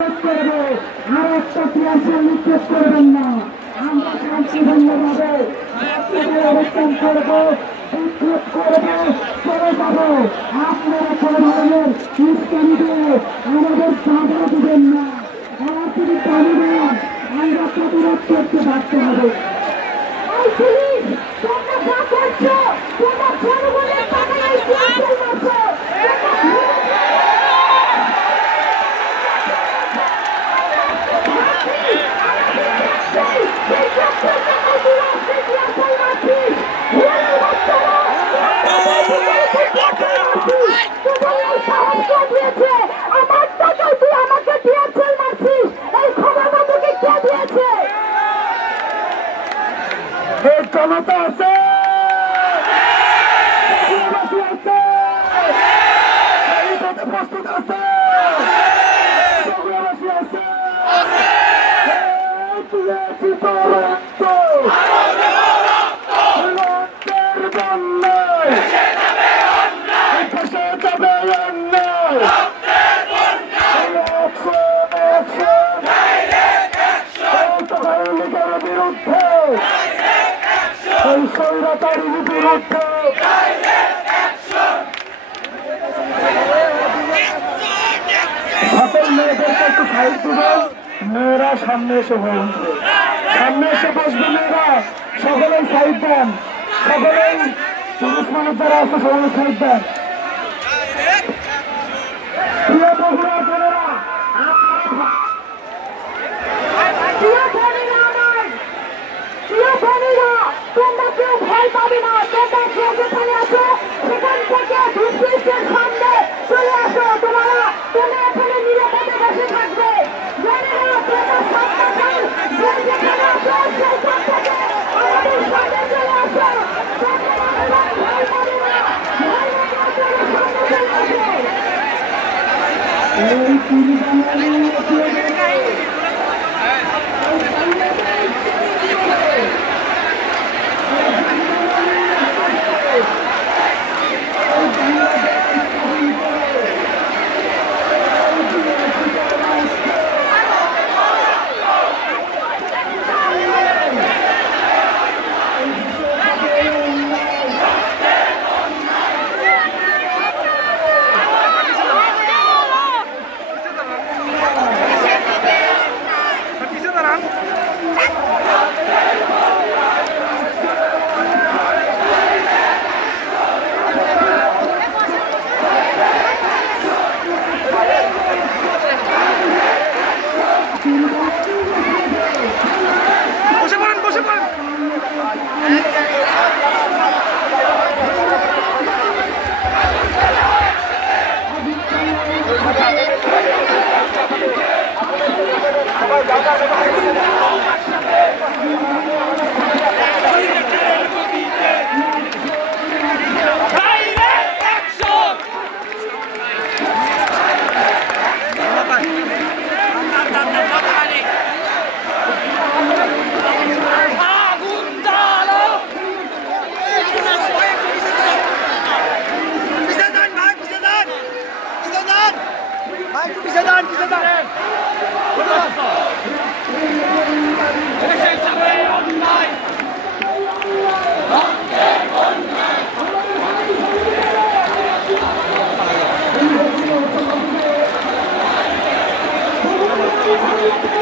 আর একটা টিয়ারশেল নিক্ষেপ করবেন না। আমরা শান্তিপূর্ণভাবে অবস্থান করবো, বিক্ষোভ করবো, চলে যাবো। আপনারা কোনো ধরনের উস্কানি দিয়ে আমাদের বাধা দিবেন না। আর তিনি পানি দেন, আমরা প্রতিরোধ করতে বাধ্য হবো। তোমরা যা করছো, তোমরা জনগণের টাকায় টিয়ারশেল মারছো। জনতা আছে, প্রস্তুত আছে, মেয়েরা সামনে এসে বসবে, সামনে এসে বসবে মেয়েরা। সকলেই সাইড দেন, সকলেই পুরুষ মানুষ যারা আছে সকলে সাইড দেন। প্রিয় বন্ধুরা, বোনেরা, তোমরা কেউ ভয় পাবে না। তোমরা কেউ যেখানে আছো সেখান থেকে দুষ্কৃতের সামনে চলে আসো। তোমরা এখানে নিরাপদে বসে থাকবে। যেখানে আছো সেখান থেকে আমাদের সামনে চলে আসো। ভয় পাবে না, ভয় সামনে চলে আসো। Thank you.